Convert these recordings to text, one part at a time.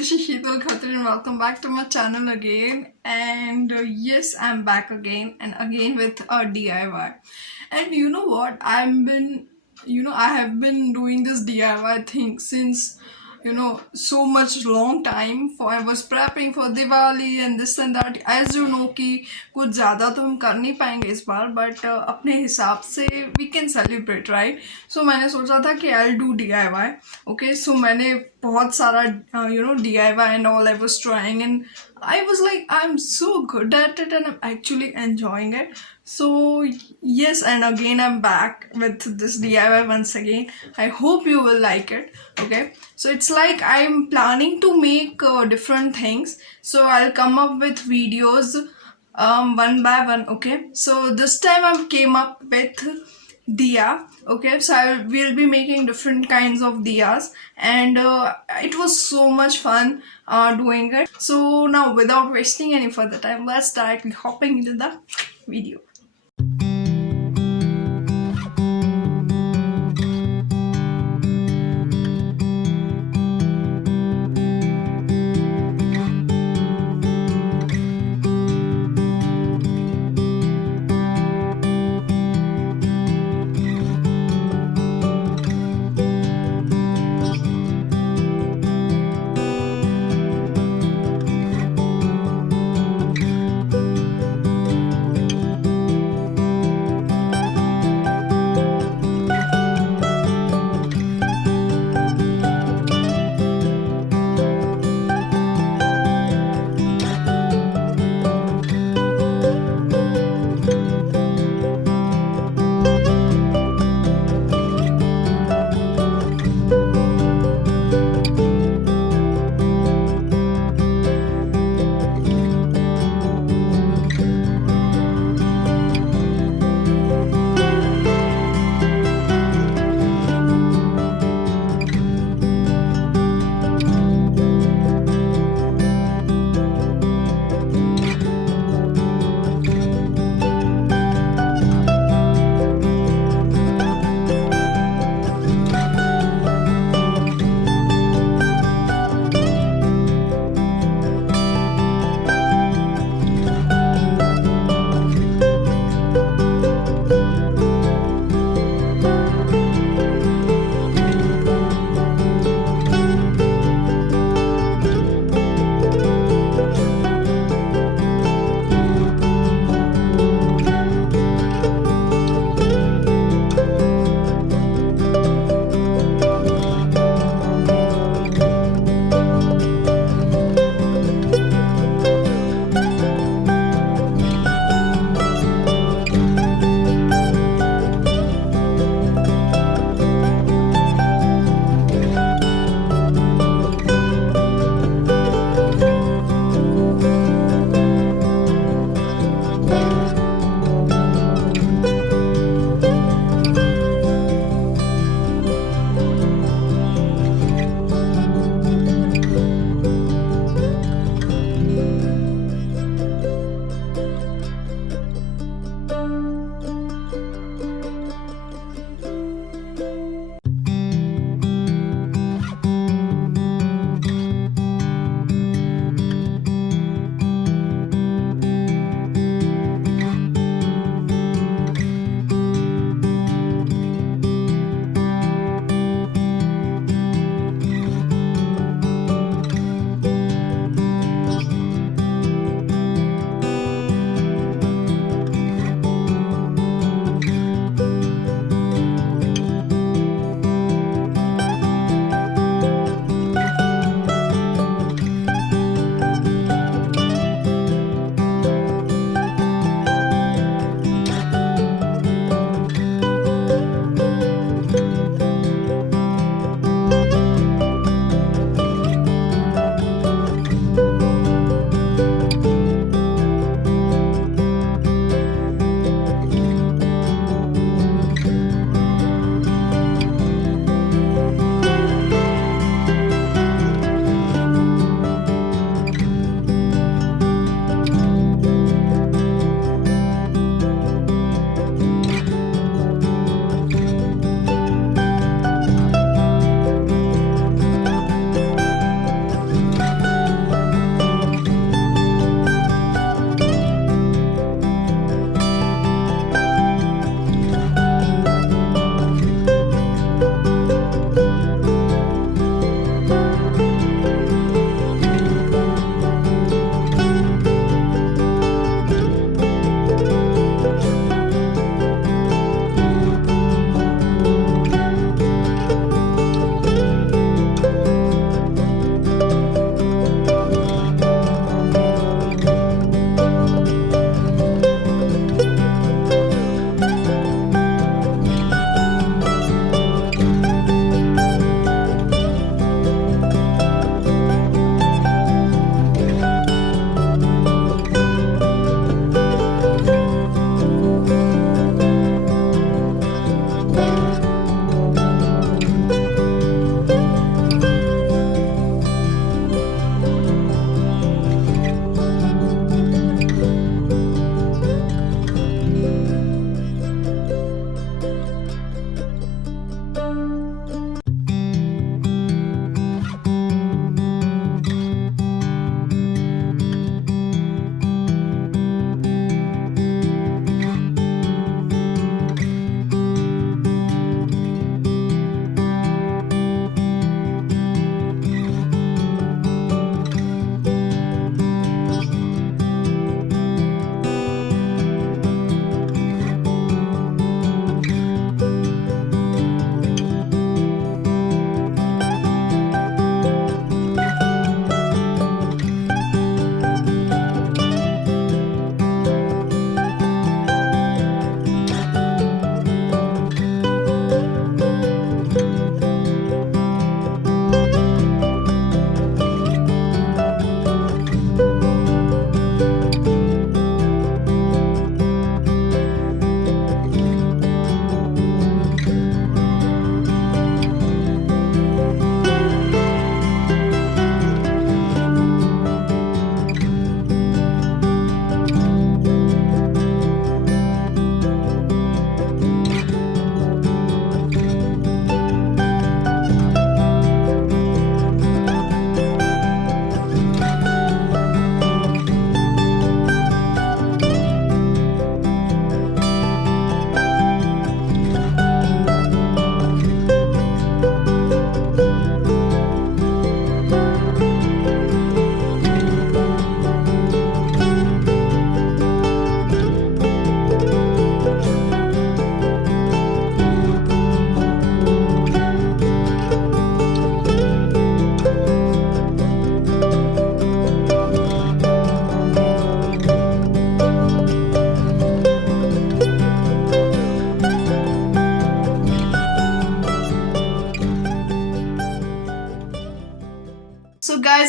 this is Shee and welcome back to my channel again. And yes, I'm back again and again with a DIY. And you know what? I have been doing this DIY thing since so much long time. For I was prepping for Diwali and this and that. As you know कि कुछ ज़्यादा तो हम कर नहीं पाएंगे इस बार, but अपने हिसाब से we can celebrate, right? So मैंने सोचा था कि I'll do DIY. Okay, so मैंने बहुत सारा DIY and all I was trying, and I was like, I'm so good at it and I'm actually enjoying it. So yes, and again I'm back with this DIY once again. I hope you will like it. Okay, so it's like I'm planning to make different things, so I'll come up with videos one by one. Okay, so this time I came up with diya. Okay, so we'll be making different kinds of diyas, and it was so much fun doing it. So now, without wasting any further time, let's start hopping into the video.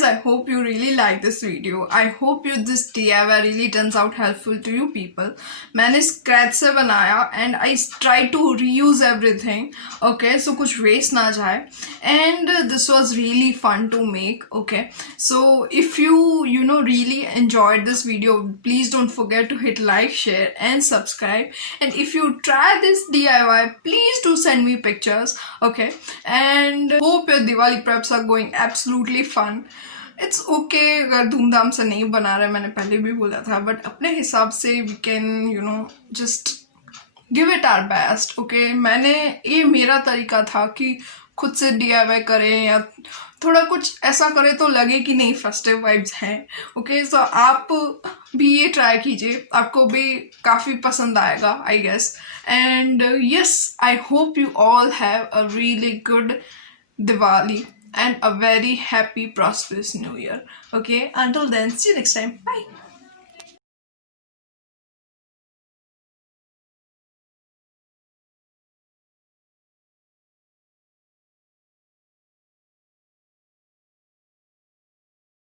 guys, I hope you really like this video. I hope you this DIY really turns out helpful to you people. मैंने scratch से बनाया and I try to reuse everything. Okay, so कुछ waste ना जाए. And this was really fun to make. Okay, so if you know really enjoyed this video, please don't forget to hit like, share and subscribe. And if you try this DIY, please do send me pictures. Okay, and hope your Diwali preps are going absolutely fun. It's okay अगर धूमधाम से नहीं बना रहे, मैंने पहले भी बोला था, बट अपने हिसाब से we can you know just give it our best. Okay, मैंने ये मेरा तरीका था कि खुद से DIY करें या थोड़ा कुछ ऐसा करें तो लगे कि नहीं फेस्टिव वाइब्स हैं. ओके, सो आप भी ये ट्राई कीजिए, आपको भी काफ़ी पसंद आएगा I guess. And yes, I hope you all have a really good Diwali and a very happy, prosperous new year. Okay, until then, see you next time. Bye.